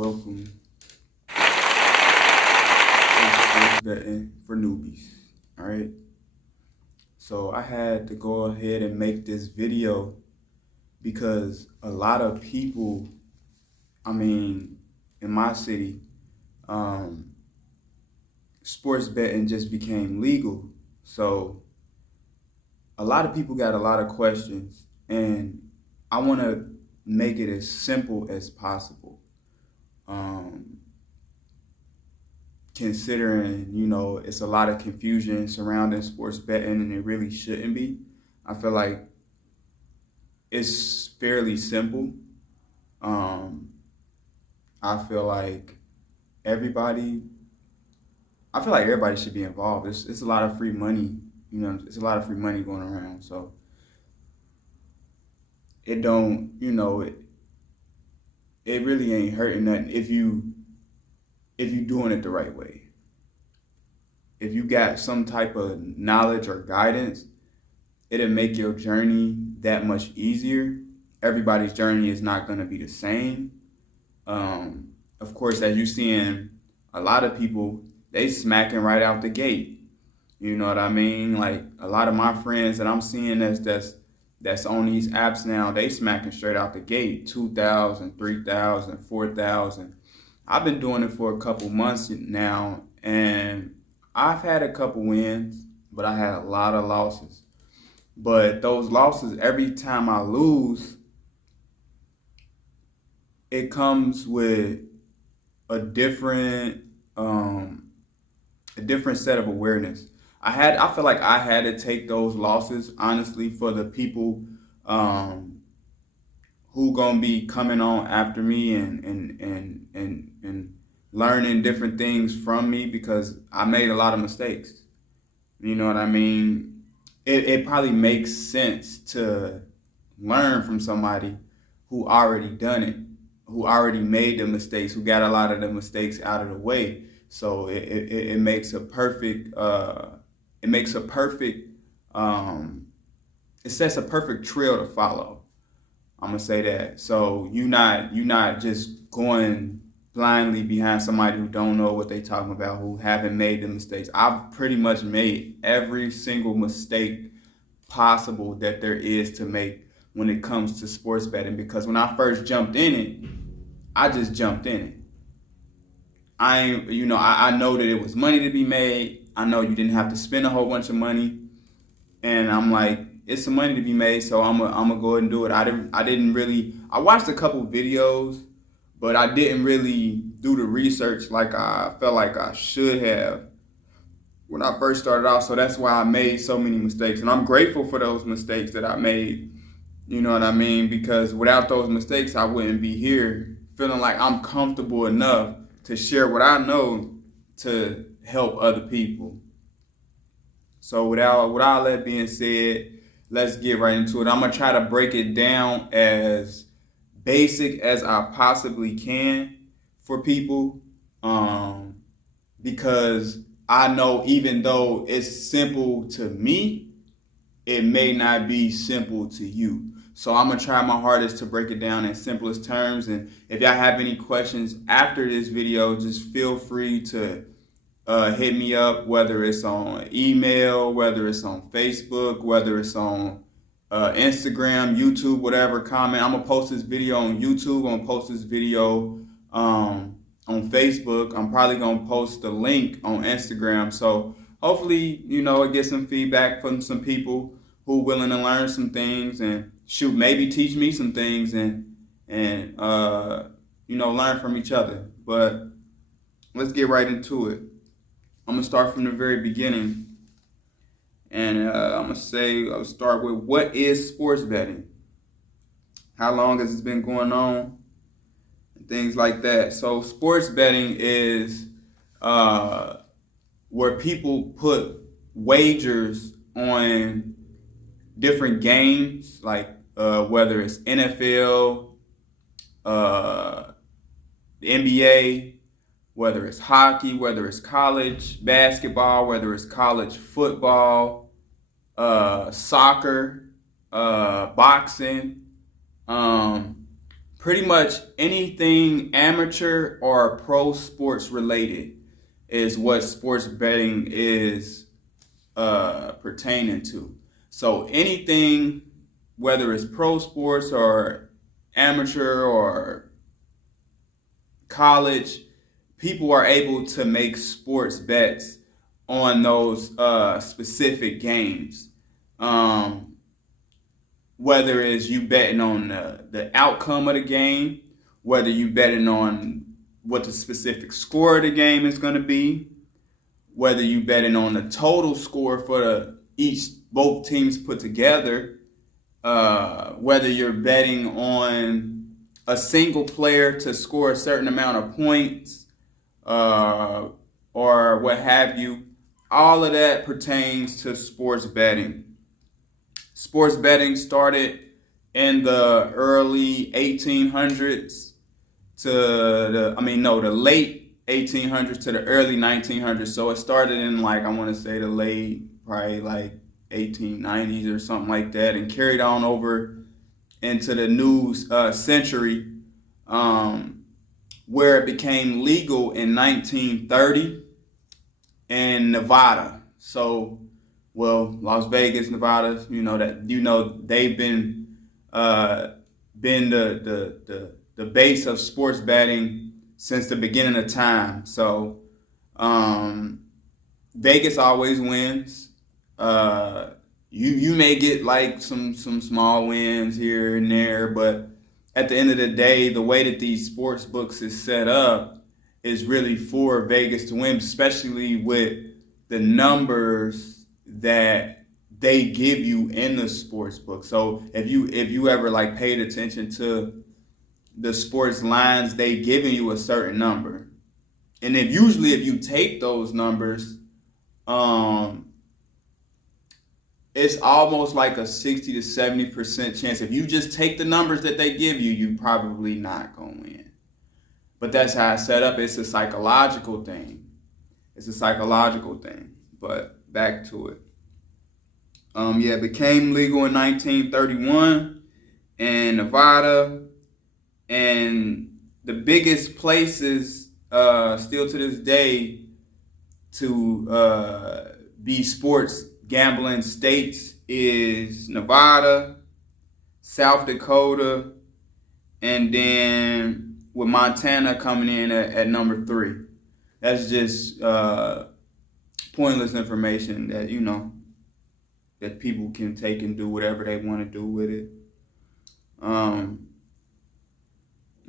welcome to Sports Betting for Newbies. All right. So I had to go ahead and make this video because a lot of people, in my city, um, sports betting just became legal. So a lot of people got a lot of questions, and I want to make it as simple as possible. Considering, it's a lot of confusion surrounding sports betting, and it really shouldn't be. I feel like it's fairly simple. Um, I feel like everybody, should be involved. It's a lot of free money, it's a lot of free money going around. So it don't, it really ain't hurting nothing if you doing it the right way. If you got some type of knowledge or guidance, it'll make your journey that much easier. Everybody's journey is not going to be the same. Of course, as you seeing, a lot of people, they smacking right out the gate. You know what I mean? Like a lot of my friends that I'm seeing that's on these apps now, they smacking straight out the gate, 2,000, 3,000, 4,000. I've been doing it for a couple months now, and I've had a couple wins, but I had a lot of losses. But those losses, every time I lose, it comes with a different set of awareness. I feel like I had to take those losses honestly for the people who gonna be coming on after me and learning different things from me, because I made a lot of mistakes. You know what I mean? It probably makes sense to learn from somebody who already done it, who already made the mistakes, who got a lot of the mistakes out of the way. So it makes a perfect it sets a perfect trail to follow. I'm gonna say that. So you not just going blindly behind somebody who don't know what they talking about, who haven't made the mistakes. I've pretty much made every single mistake possible that there is to make when it comes to sports betting, because when I first jumped in it, I just jumped in it. I know that it was money to be made. I know you didn't have to spend a whole bunch of money, and I'm like, it's some money to be made, so I'm gonna go ahead and do it. I watched a couple videos, but I didn't really do the research like I felt like I should have when I first started off. So that's why I made so many mistakes, and I'm grateful for those mistakes that I made. You know what I mean? Because without those mistakes, I wouldn't be here feeling like I'm comfortable enough to share what I know to help other people. So with all that being said, let's get right into it. I'm gonna try to break it down as basic as I possibly can for people, because I know even though it's simple to me, it may not be simple to you. So I'm gonna try my hardest to break it down in simplest terms. And if y'all have any questions after this video, just feel free to hit me up, whether it's on email, whether it's on Facebook, whether it's on Instagram, YouTube, whatever. Comment. I'm gonna post this video on YouTube. I'm gonna post this video on Facebook. I'm probably gonna post the link on Instagram. So hopefully, it gets some feedback from some people who are willing to learn some things and maybe teach me some things and learn from each other. But let's get right into it. I'm gonna start from the very beginning, and I'll start with, what is sports betting? How long has it been going on? And things like that. So sports betting is where people put wagers on different games, like whether it's NFL, the NBA, whether it's hockey, whether it's college basketball, whether it's college football, soccer, boxing, pretty much anything amateur or pro sports related is what sports betting is pertaining to. So anything, whether it's pro sports or amateur or college, people are able to make sports bets on those specific games. Whether it's you betting on the outcome of the game, whether you betting on what the specific score of the game is going to be, whether you betting on the total score for both teams put together, whether you're betting on a single player to score a certain amount of points, or what have you. All of that pertains to sports betting. Sports betting started in the early 1800s the late 1800s to the early 1900s. So it started in I want to say the late, probably 1890s or something like that, and carried on over into the new century, where it became legal in 1930 in Nevada. So, Las Vegas, Nevada, they've been the base of sports betting since the beginning of time. So, Vegas always wins. You may get some small wins here and there, but at the end of the day, the way that these sports books is set up is really for Vegas to win, especially with the numbers that they give you in the sports book. So if you ever paid attention to the sports lines, they giving you a certain number, and if you take those numbers, it's almost like a 60 to 70% chance. If you just take the numbers that they give you, you probably not gonna win. But that's how it's set up. It's a psychological thing. But back to it. It became legal in 1931 in Nevada, and the biggest places still to this day to be sports gambling states is Nevada, South Dakota, and then with Montana coming in at number 3. That's just pointless information that that people can take and do whatever they want to do with it. Let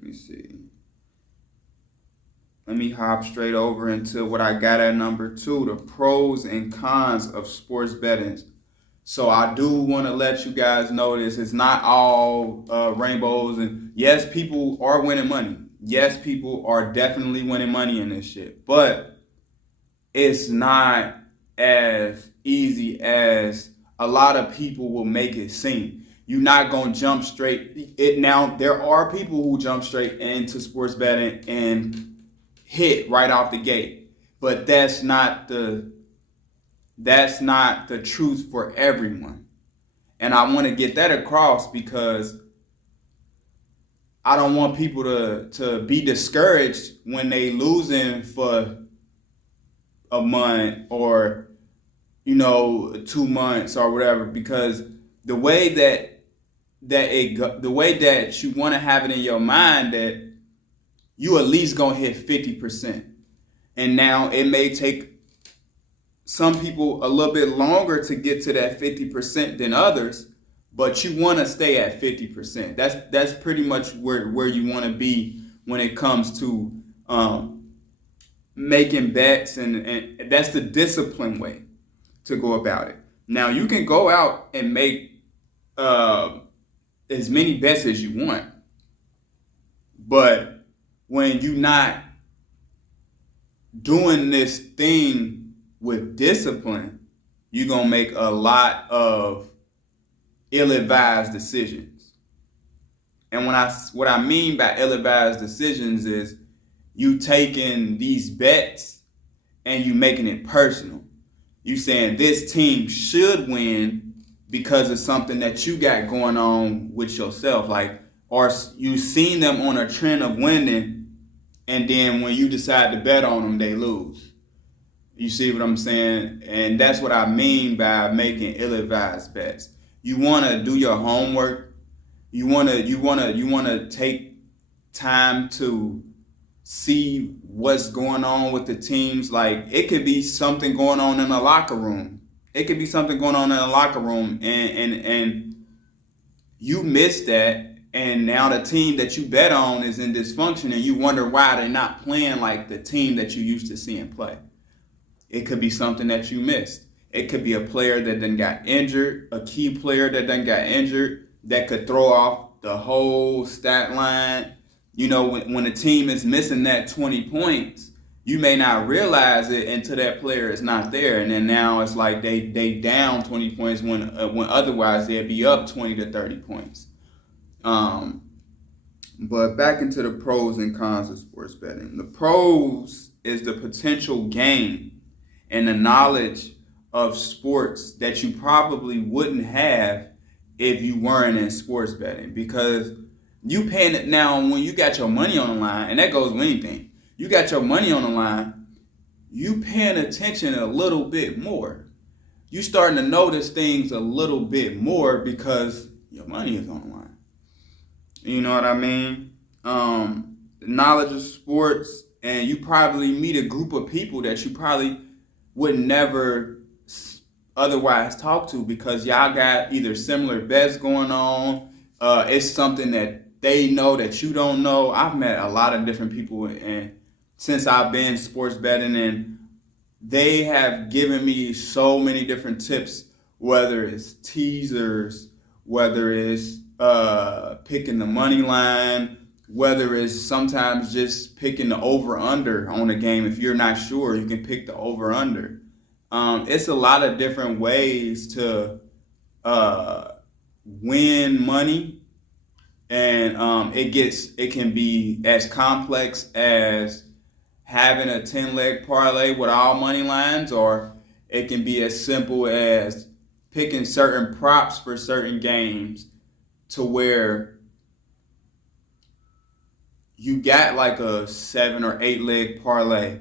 me see. Let me hop straight over into what I got at number 2, the pros and cons of sports betting. So I do want to let you guys know this. It's not all rainbows. And yes, people are winning money. Yes, people are definitely winning money in this shit. But it's not as easy as a lot of people will make it seem. You're not going to jump straight. Now, there are people who jump straight into sports betting and hit right off the gate. But that's not the truth for everyone. And I want to get that across because I don't want people to be discouraged when they losing for a month or 2 months or whatever, because the way that you want to have it in your mind that you at least gonna hit 50%. And now it may take some people a little bit longer to get to that 50% than others, but you want to stay at 50%. That's pretty much where you want to be when it comes to making bets, and that's the disciplined way to go about it. Now you can go out and make as many bets as you want, but when you're not doing this thing with discipline, you're gonna make a lot of ill-advised decisions. And what I mean by ill-advised decisions is you taking these bets and you making it personal. You saying this team should win because of something that you got going on with yourself. Like, or you've seen them on a trend of winning, and then when you decide to bet on them, they lose. You see what I'm saying? And that's what I mean by making ill-advised bets. You want to do your homework. You want to take time to see what's going on with the teams. Like, it could be something going on in the locker room. It could be something going on in the locker room, and you missed that, and now the team that you bet on is in dysfunction, and you wonder why they're not playing like the team that you used to seeing play. It could be something that you missed. It could be a player that then got injured, a key player that then got injured that could throw off the whole stat line. You know, when a team is missing that 20 points, you may not realize it until that player is not there. And then now it's like they down 20 points when otherwise they'd be up 20 to 30 points. But back into the pros and cons of sports betting. The pros is the potential gain and the knowledge of sports that you probably wouldn't have if you weren't in sports betting, because you paying it now when you got your money on the line, and that goes with anything. You got your money on the line, you paying attention a little bit more. You starting to notice things a little bit more because your money is on the line. You know what I mean? Knowledge of sports, and you probably meet a group of people that you probably would never otherwise talk to, because y'all got either similar bets going on. It's something that they know that you don't know. I've met a lot of different people and since I've been sports betting, and they have given me so many different tips, whether it's teasers, whether it's picking the money line, whether it's sometimes just picking the over-under on a game. If you're not sure, you can pick the over-under. It's a lot of different ways to win money, and it can be as complex as having a 10-leg parlay with all money lines, or it can be as simple as picking certain props for certain games to where you got like a 7 or 8 leg parlay,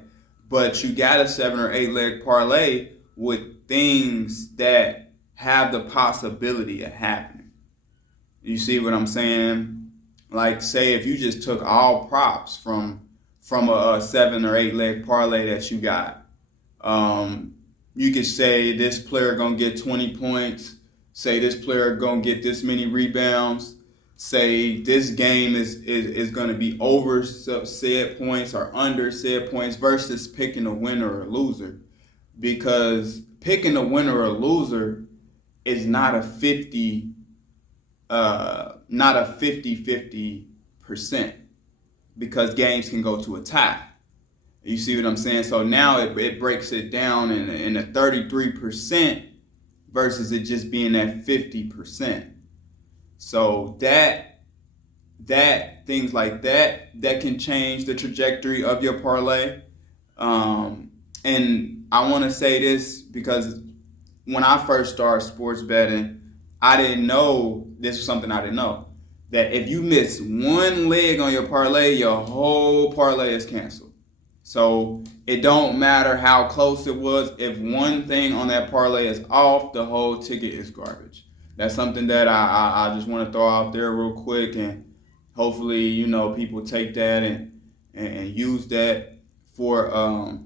but you got a 7 or 8 leg parlay with things that have the possibility of happening. You see what I'm saying? Like, say if you just took all props from a 7 or 8 leg parlay that you got, you could say this player gonna get 20 points, say this player gonna get this many rebounds, say this game is gonna be over said points or under said points, versus picking a winner or a loser. Because picking a winner or a loser is not a 50-50%, because games can go to a tie. You see what I'm saying? So now it breaks it down in a 33% versus it just being at 50%. So that things like that can change the trajectory of your parlay. And I want to say this because when I first started sports betting, I didn't know, this was something I didn't know, that if you miss one leg on your parlay, your whole parlay is canceled. So it don't matter how close it was. If one thing on that parlay is off, the whole ticket is garbage. That's something that I just want to throw out there real quick, and hopefully, you know, people take that and use that for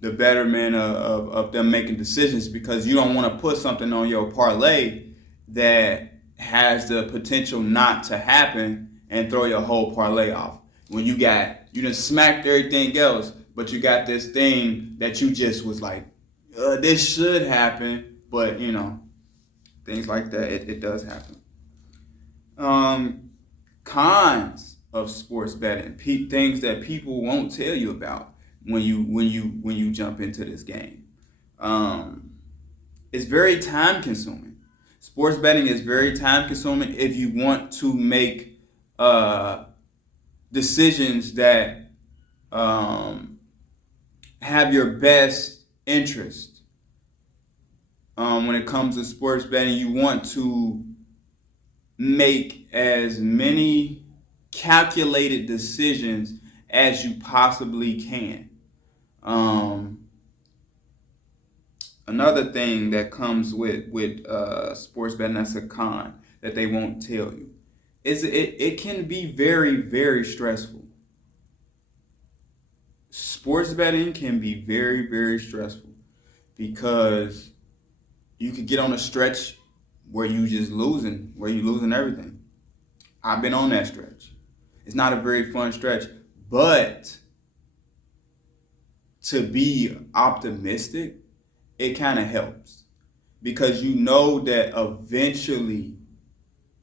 the betterment of them making decisions, because you don't want to put something on your parlay that has the potential not to happen and throw your whole parlay off. When you done smacked everything else, but you got this thing that you just was like, this should happen, but you know, things like that, it does happen. Cons of sports betting, things that people won't tell you about when you jump into this game. It's very time consuming. Sports betting is very time consuming if you want to make decisions that have your best interest. When it comes to sports betting, you want to make as many calculated decisions as you possibly can. Another thing that comes with sports betting that's a con that they won't tell you is it can be very, very stressful. Sports betting can be very, very stressful because you could get on a stretch where you're losing everything. I've been on that stretch. It's not a very fun stretch, but to be optimistic, it kind of helps because you know that eventually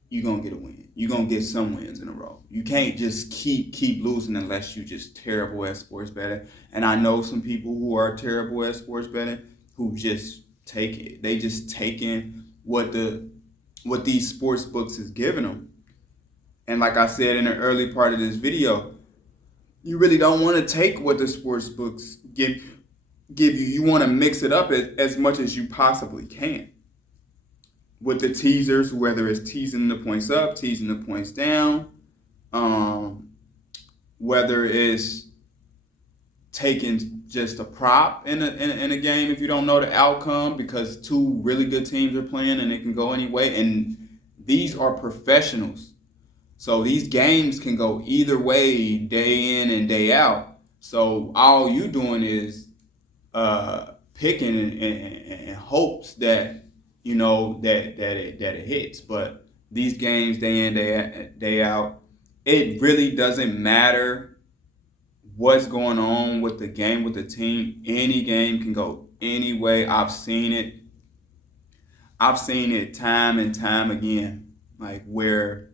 you're gonna get a win. You're gonna get some wins in a row. You can't just keep losing unless you're just terrible at sports betting. And I know some people who are terrible at sports betting who just take it. They just take in what these sports books is giving them. And like I said in the early part of this video, you really don't want to take what the sports books give you. You want to mix it up as much as you possibly can. With the teasers, whether it's teasing the points up, teasing the points down, whether it's taking just a prop in a game if you don't know the outcome because two really good teams are playing and it can go any way. And these are professionals. So these games can go either way day in and day out. So all you doing is picking in hopes that it hits. But these games day in day out, it really doesn't matter what's going on with the game, with the team. Any game can go any way. I've seen it time and time again, like where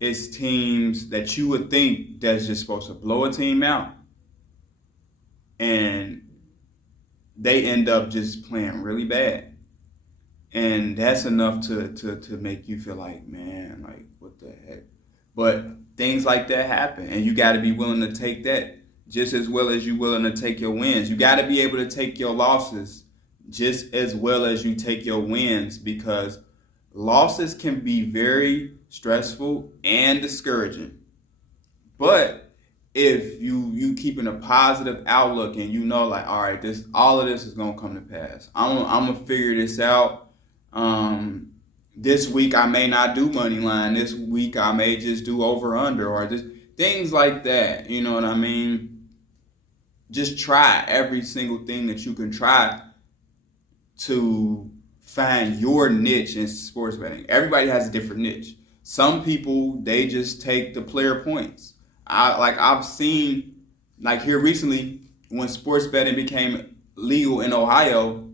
it's teams that you would think that's just supposed to blow a team out, and they end up just playing really bad. And that's enough to make you feel like, man, like, what the heck? But things like that happen, and you got to be willing to take that just as well as you're willing to take your wins. You got to be able to take your losses just as well as you take your wins, because losses can be very stressful and discouraging. But if you keeping a positive outlook and you know, like, all right, all of this is gonna come to pass. I'm gonna figure this out. This week I may not do money line. This week I may just do over under or just things like that. You know what I mean? Just try every single thing that you can try to find your niche in sports betting. Everybody has a different niche. Some people, they just take the player points. I've seen, like here recently, when sports betting became legal in Ohio,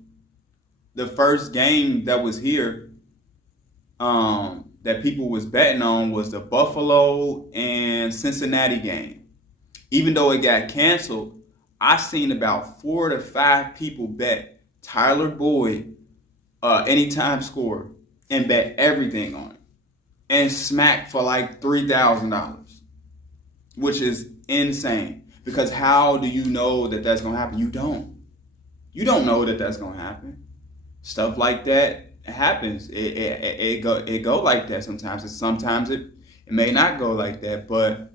the first game that was here that people was betting on was the Buffalo and Cincinnati game. Even though it got canceled, I seen about 4 to 5 people bet Tyler Boyd anytime score and bet everything on it and smack for like $3,000, which is insane. Because how do you know that that's gonna happen? You don't know that that's gonna happen. Stuff like that happens. It go like that sometimes. Sometimes it may not go like that. But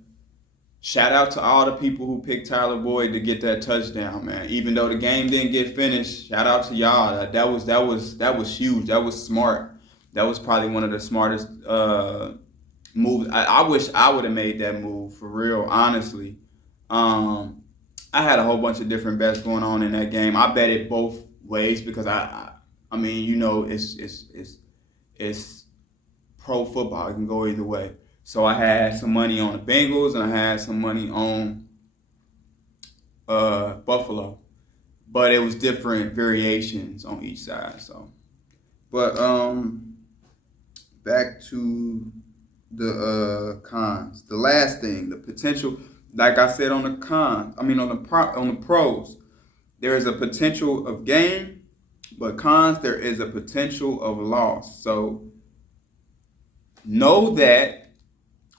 shout out to all the people who picked Tyler Boyd to get that touchdown, man. Even though the game didn't get finished, shout out to y'all. That was huge. That was smart. That was probably one of the smartest moves. I wish I would have made that move, for real, honestly. I had a whole bunch of different bets going on in that game. I bet it both ways because I mean, you know, it's pro football. It can go either way. So I had some money on the Bengals and I had some money on Buffalo, but it was different variations on each side. So, but back to the cons. The last thing, the potential. Like I said on the cons, on the pros, there is a potential of gain, but cons, there is a potential of loss. So know that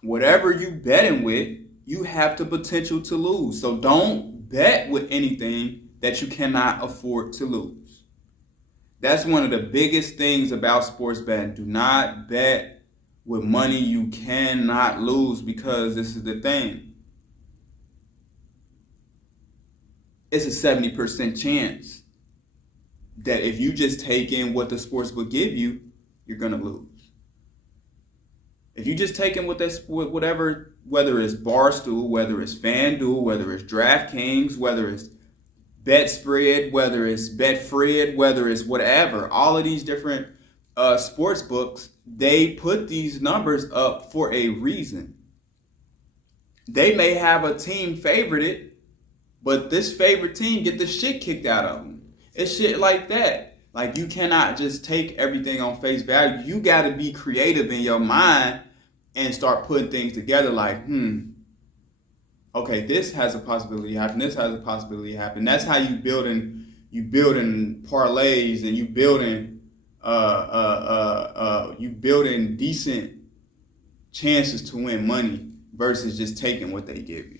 whatever you betting with, you have the potential to lose. So don't bet with anything that you cannot afford to lose. That's one of the biggest things about sports betting. Do not bet with money you cannot lose, because this is the thing. It's a 70% chance that if you just take in what the sports book give you, you're gonna lose. If you just take in whatever, whether it's Barstool, whether it's FanDuel, whether it's DraftKings, whether it's BetSpread, whether it's Betfred, whether it's whatever, all of these different sports books, they put these numbers up for a reason. They may have a team favorited, but this favorite team get the shit kicked out of them. It's shit like that. Like, you cannot just take everything on face value. You got to be creative in your mind and start putting things together like, okay, this has a possibility to happen. This has a possibility to happen. That's how you building parlays, and you building decent chances to win money versus just taking what they give you.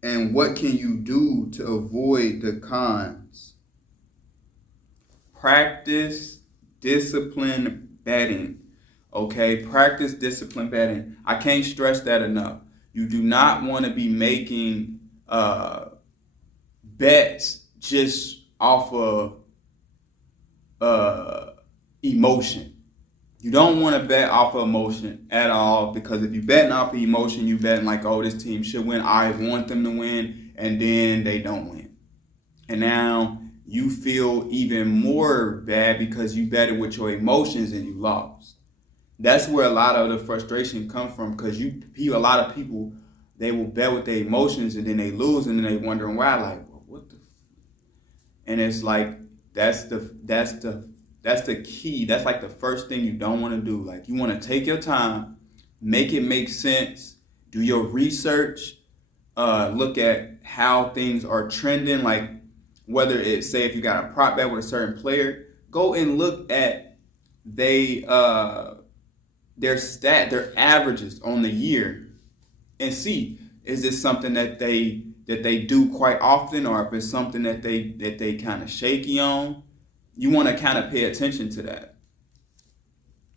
And what can you do to avoid the cons? Practice disciplined betting. Okay, practice disciplined betting. I can't stress that enough. You do not want to be making bets just off of emotion. You don't want to bet off of emotion at all, because if you're betting off of emotion, you're betting like, oh, this team should win, I want them to win, and then they don't win. And now you feel even more bad because you betted with your emotions and you lost. That's where a lot of the frustration comes from, because a lot of people, they will bet with their emotions and then they lose, and then they wondering why, like, well, what the? And it's like, that's the key. That's like the first thing you don't want to do. Like, you want to take your time, make it make sense, do your research, look at how things are trending. Like, whether it's, say, if you got a prop bet with a certain player, go and look at their averages on the year, and see, is this something that they do quite often, or if it's something that they kind of shaky on. You want to kind of pay attention to that.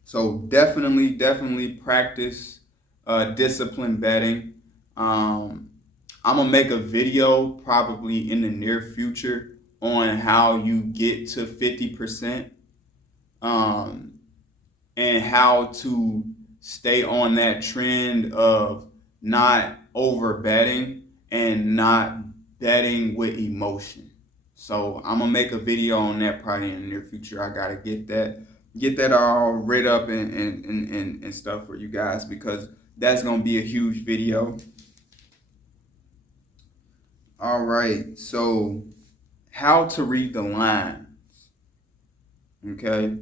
So definitely practice disciplined betting. I'm gonna make a video probably in the near future on how you get to 50%, and how to stay on that trend of not over betting and not betting with emotion. So I'm gonna make a video on that probably in the near future. I gotta get that all read up and stuff for you guys, because that's gonna be a huge video. All right, so how to read the lines. Okay,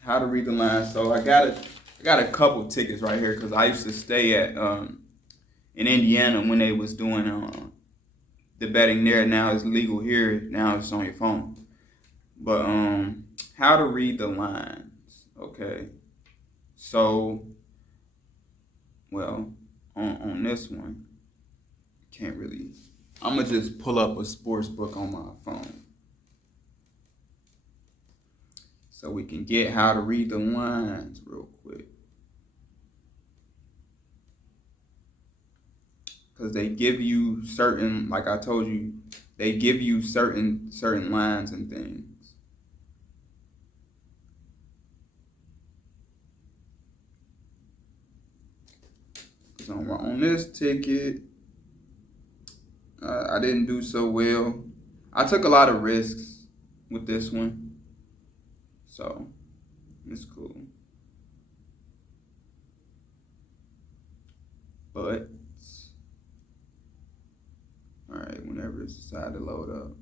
how to read the lines. So I got a couple tickets right here, because I used to stay at in Indiana when they was doing the betting there. Now it's legal here. Now it's on your phone. But how to read the lines. Okay. So, well, on this one, can't really. I'm gonna just pull up a sports book on my phone, so we can get how to read the lines real quick. Because they give you certain, like I told you, they give you certain lines and things. So on this ticket, I didn't do so well. I took a lot of risks with this one, so it's cool. But all right, whenever it's decided to load up.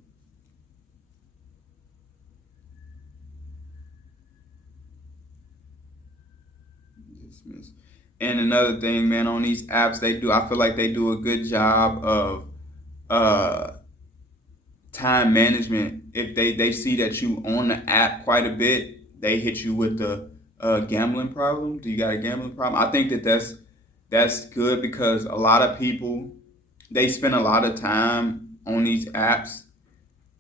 Dismiss. And another thing, man, on these apps, I feel like they do a good job of time management. If they see that you on the app quite a bit, they hit you with the gambling problem. Do you got a gambling problem? I think that's good, because a lot of people, they spend a lot of time on these apps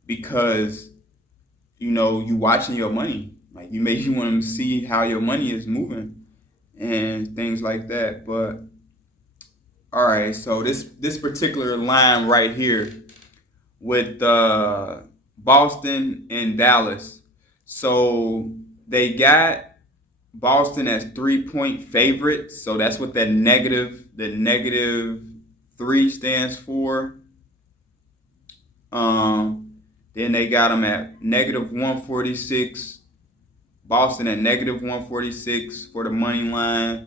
because, you watching your money. Like you want to see how your money is moving and things like that. But all right, so this particular line right here with Boston and Dallas. So they got Boston as 3-point favorites. So that's what the negative 3 stands for. Then they got them at negative 146. Boston at negative 146 for the money line.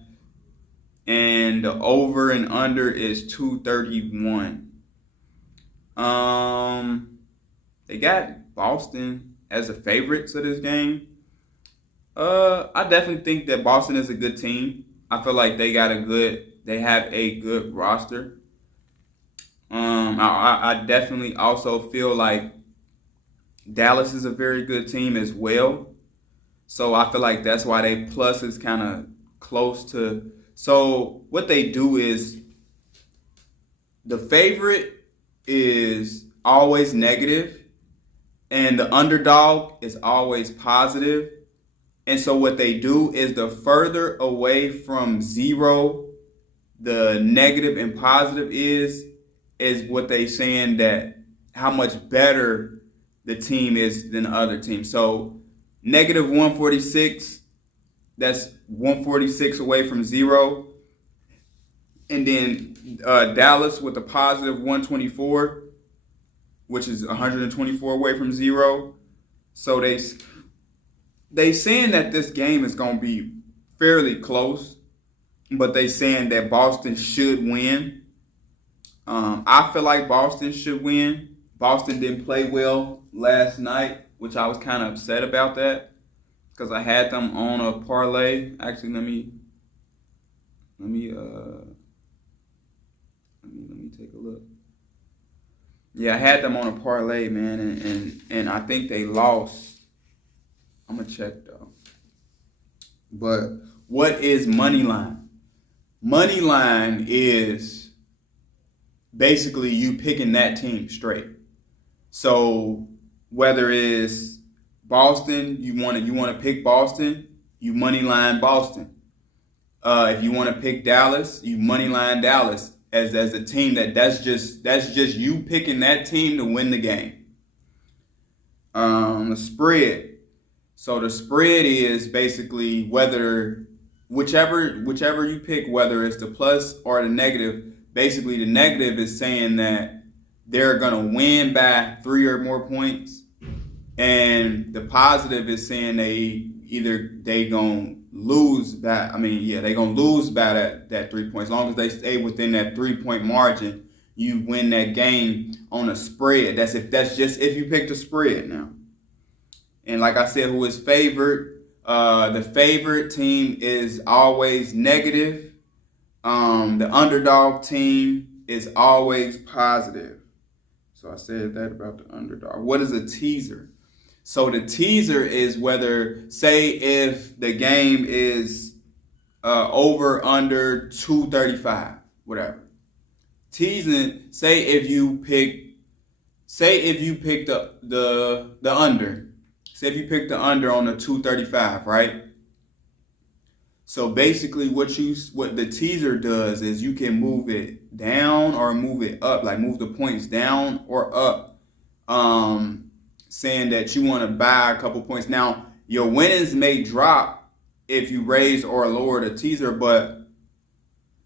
And the over and under is 231. They got Boston as the favorites of this game. I definitely think that Boston is a good team. I feel like they have a good roster. I definitely also feel like Dallas is a very good team as well. So I feel like that's why they plus is kind of close to. So what they do is the favorite is always negative and the underdog is always positive. And so what they do is the further away from zero the negative and positive is what they saying that how much better the team is than the other team. So negative 146, that's 146 away from zero. And then Dallas with a positive 124, which is 124 away from zero. So they saying that this game is going to be fairly close, but they saying that Boston should win. I feel like Boston should win. Boston didn't play well last night, which I was kind of upset about that because I had them on a parlay. Actually, let me take a look. Yeah, I had them on a parlay, man, and I think they lost. I'm gonna check though. But what is money line? Money line is basically you picking that team straight. So whether it's Boston, you want to pick Boston, you money line Boston. If you want to pick Dallas, you money line Dallas as a team that's just you picking that team to win the game. The spread. So the spread is basically whichever you pick, whether it's the plus or the negative. Basically, the negative is saying that they're gonna win by 3 or more points, and the positive is saying they gonna lose by. They gonna lose by that 3 points. As long as they stay within that 3-point margin, you win that game on a spread. That's just if you pick the spread now. And like I said, who is favored? The favorite team is always negative. The underdog team is always positive. So I said that about the underdog. What is a teaser? So the teaser is say if the game is over under 235, whatever. Teasing, say if you pick the under. Say if you pick the under on the 235, right? So basically what the teaser does is you can move it down or move it up, like move the points down or up, saying that you want to buy a couple points. Now, your winnings may drop if you raise or lower the teaser, but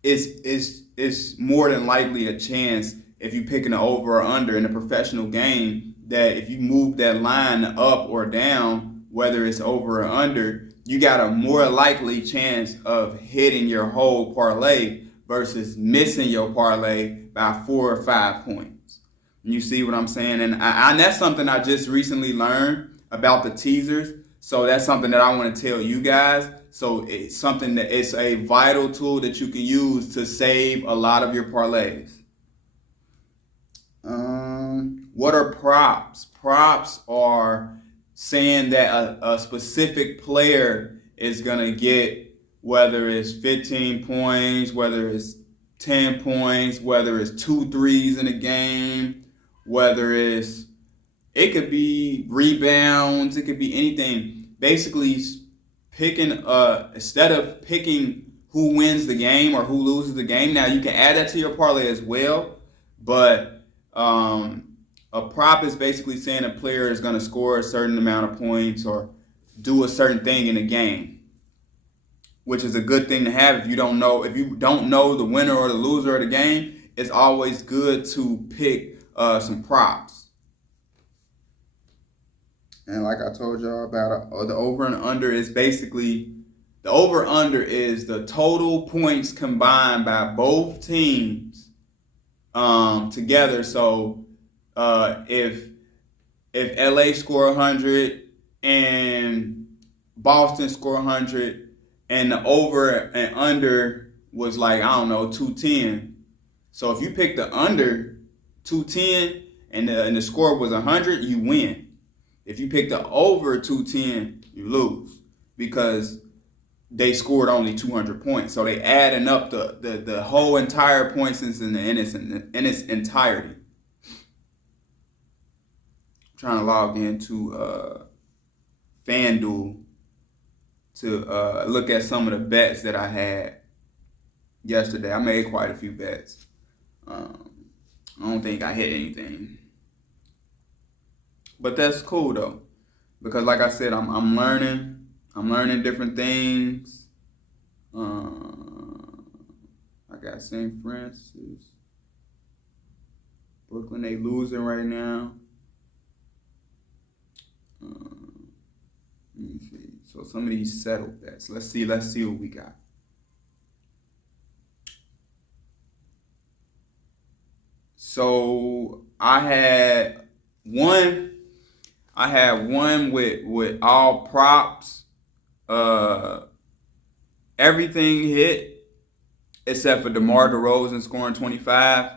it's more than likely a chance if you pick an over or under in a professional game that if you move that line up or down, whether it's over or under, you got a more likely chance of hitting your whole parlay versus missing your parlay by 4 or 5 points. You see what I'm saying? And that's something I just recently learned about the teasers. So that's something that I want to tell you guys. So it's something that it's a vital tool that you can use to save a lot of your parlays. What are props? Props are saying that a specific player is going to get, whether it's 15 points, whether it's 10 points, whether it's 2 threes in a game, it could be rebounds, it could be anything. basically picking instead of picking who wins the game or who loses the game. Now you can add that to your parlay as well, but a prop is basically saying a player is going to score a certain amount of points or do a certain thing in a game, which is a good thing to have. If you don't know the winner or the loser of the game, it's always good to pick some props. And like I told y'all about the over and under is basically, the over under is the total points combined by both teams together. So if LA score 100 and Boston score 100 and the over and under was like, I don't know, 210. So if you pick the under 210 and the score was 100, you win. If you pick the over 210, you lose because they scored only 200 points. So they adding up the whole entire points in its entirety. I'm trying to log into FanDuel to look at some of the bets that I had yesterday. I made quite a few bets. I don't think I hit anything. But that's cool though, because like I said, I'm learning. I'm learning different things. I got St. Francis, Brooklyn. They losing right now. Let me see. So some of these settled bets. Let's see what we got. So I had one with all props. Everything hit except for DeMar DeRozan scoring 25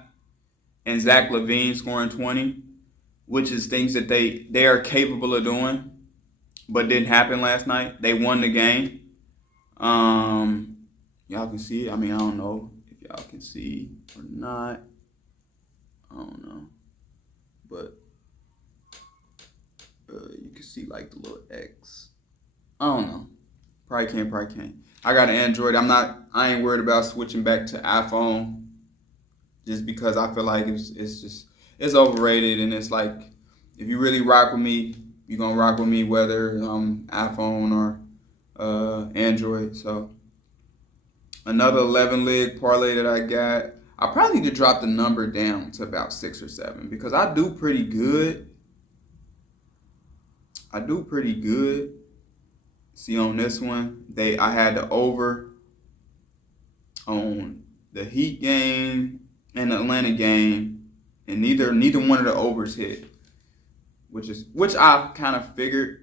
and Zach LaVine scoring 20, which is things that they are capable of doing, but didn't happen last night. They won the game. Y'all can see it. I mean, I don't know if y'all can see or not. I don't know, but you can see like the little X. I don't know. Probably can't. I got an Android. I ain't worried about switching back to iPhone just because I feel like it's overrated, and it's like if you really rock with me, you're gonna rock with me whether iPhone or Android. So another 11 leg parlay that I got. I probably need to drop the number down to about 6 or 7 because I do pretty good. See, on this one, I had the over on the Heat game and the Atlanta game, and neither one of the overs hit, which I kind of figured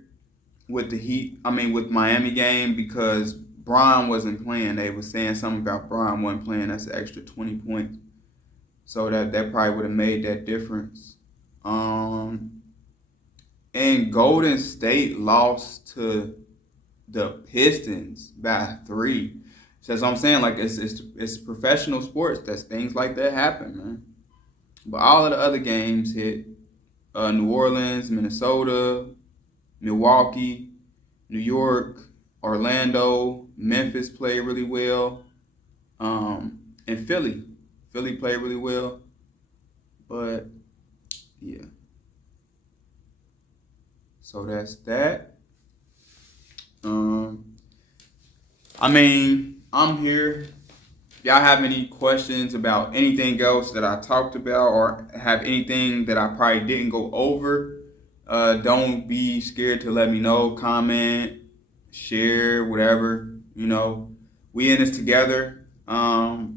with with Miami game because Bron wasn't playing. They were saying something about Bron wasn't playing. That's an extra 20 points. So that probably would have made that difference. And Golden State lost to the Pistons by 3. So that's what I'm saying. Like it's professional sports. That's things like that happen, man. But all of the other games hit. New Orleans, Minnesota, Milwaukee, New York, Orlando, Memphis played really well, and Philly played really well, but yeah. So that's that. I mean, I'm here. If y'all have any questions about anything else that I talked about or have anything that I probably didn't go over, don't be scared to let me know. Comment, share, whatever. We in this together. I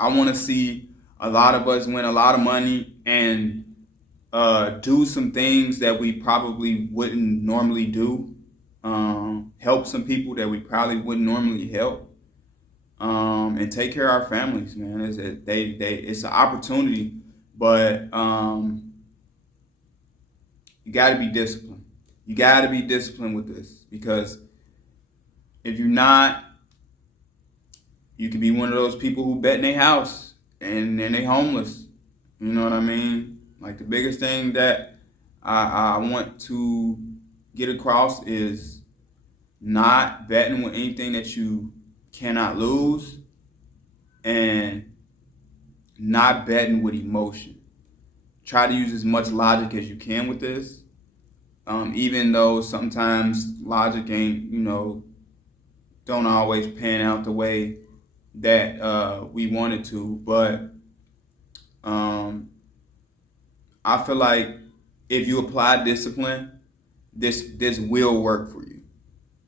want to see a lot of us win a lot of money and do some things that we probably wouldn't normally do. Help some people that we probably wouldn't normally help. And take care of our families, man. It's an opportunity, but you got to be disciplined. You got to be disciplined with this because if you're not, you could be one of those people who bet in their house and then they homeless. You know what I mean? Like the biggest thing that I want to get across is not betting with anything that you cannot lose, and not betting with emotion. Try to use as much logic as you can with this. Even though sometimes logic ain't, don't always pan out the way that we want it to. But I feel like if you apply discipline, this will work for you.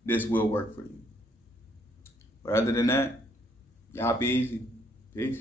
This will work for you. But other than that, y'all be easy. Peace.